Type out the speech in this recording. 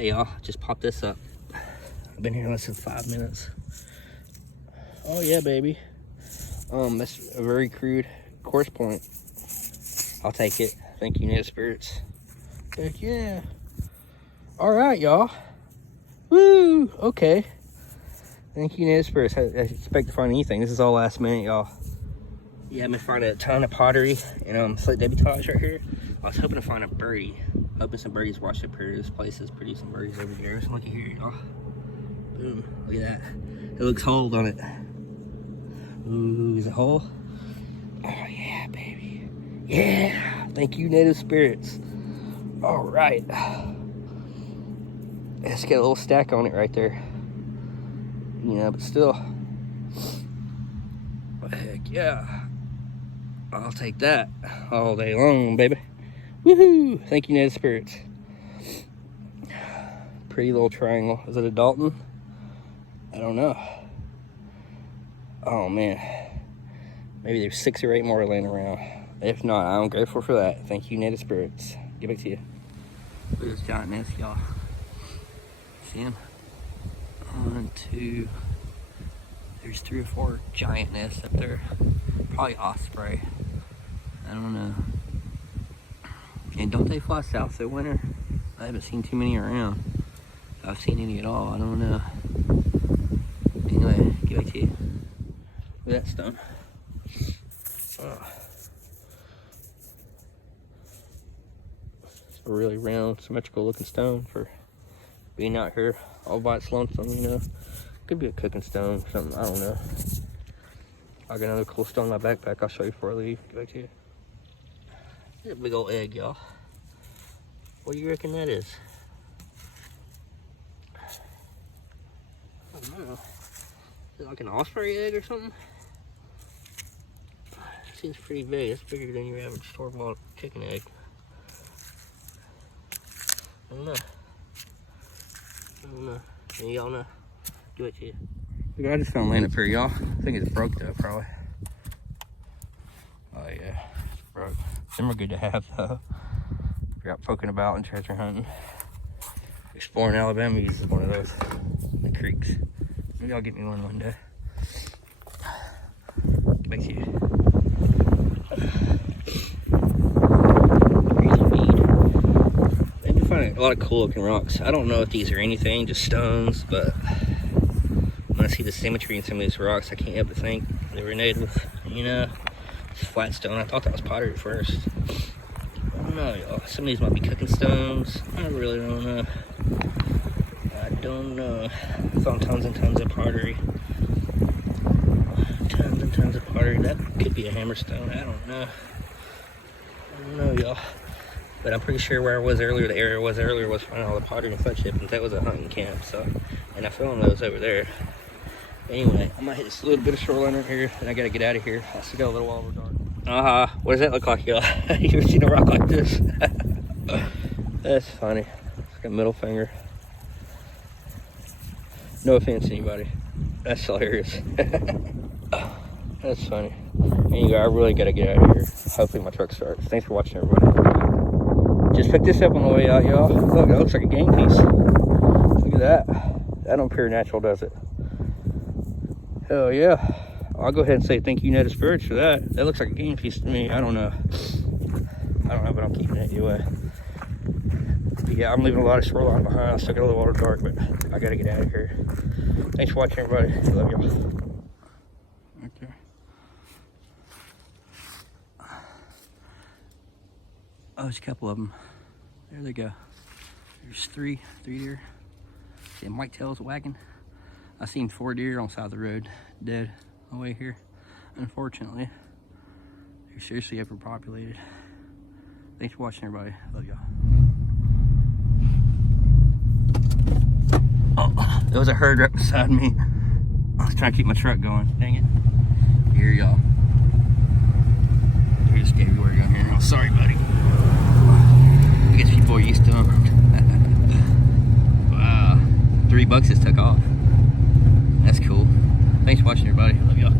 Hey y'all, just popped this up. I've been here less than 5 minutes. Oh yeah, baby. That's a very crude course point. I'll take it. Thank you, Native Spirits. Heck yeah. All right, y'all. Woo, okay. Thank you, Native Spirits. I expect to find anything. This is all last minute, y'all. Yeah, I've been finding a ton of pottery and slate debutage right here. I was hoping to find a birdie. Hoping some birdies washed up here. This place is producing birdies over there. So look at here, y'all. Boom. Look at that. It looks holed on it. Ooh, is it whole? Oh yeah, baby. Yeah. Thank you, Native Spirits. All right. Let's get a little stack on it right there. Yeah, but still. Heck yeah. I'll take that all day long, baby. Woohoo! Thank you, Native Spirits. Pretty little triangle. Is it a Dalton? I don't know. Oh man. Maybe there's 6 or 8 more laying around. If not, I'm grateful for that. Thank you, Native Spirits. Get back to you. Look at this giant nest, y'all. See him? 1, 2. There's 3 or 4 giant nests up there. Probably osprey. I don't know. And don't they fly south through winter? I haven't seen too many around. If I've seen any at all, I don't know. Anyway, get back to you. Look at that stone. Oh. It's a really round, symmetrical looking stone for being out here all by its lonesome, you know. Could be a cooking stone, something, I don't know. I got another cool stone in my backpack. I'll show you before I leave. Get back to you. There's a big old egg, y'all. What do you reckon that is? I don't know. Is it like an osprey egg or something? It seems pretty big. It's bigger than your average store-bought chicken egg. I don't know. Any y'all know? Do it to you. Look, I just found land up here, y'all. I think it's broke though, probably. Oh yeah, it's broke. Them are good to have though. If you're out poking about and treasure hunting. Exploring Alabama uses one of those. The creeks. Maybe I'll get me one day. Get back to you. They've been finding a lot of cool looking rocks. I don't know if these are anything, just stones, but when I see the symmetry in some of these rocks, I can't help but think they were native, you know. It's flat stone. I thought that was pottery at first. I don't know, y'all. Some of these might be cooking stones. I really don't know. I don't know. I found tons and tons of pottery. Tons and tons of pottery. That could be a hammerstone. I don't know, y'all. But I'm pretty sure where I was earlier, the area I was earlier was finding all the pottery and foot chip, and that was a hunting camp, so. And I found those over there. Anyway, I might hit this little bit of shoreline right here, and I gotta get out of here. I still got a little while over dark. What does that look like, y'all? You ever seen a rock like this? That's funny. It's like a middle finger. No offense, anybody. That's hilarious. That's funny. Anyway, I really gotta get out of here. Hopefully my truck starts. Thanks for watching, everybody. Just picked this up on the way out, y'all. Look, that looks like a game piece. Look at that. That don't appear natural, does it? Hell yeah. I'll go ahead and say thank you, Native Spirits, for that. That looks like a game piece to me. I don't know, but I'm keeping it anyway. But yeah, I'm leaving a lot of shoreline behind. I still got a little water dark, but I gotta get out of here. Thanks for watching, everybody. Love y'all. Right there. Oh, there's a couple of them. There they go. There's three deer. See them whitetails wagging. I seen 4 deer on the side of the road, dead away here. Unfortunately, they're seriously overpopulated. Thanks for watching, everybody. Love y'all. Oh, there was a herd right beside me. I was trying to keep my truck going. Dang it. Here, y'all. They're just everywhere down here. I'm sorry, buddy. I guess people are used to them. Wow. $3 just took off. That's cool. Thanks for watching, everybody. Love y'all.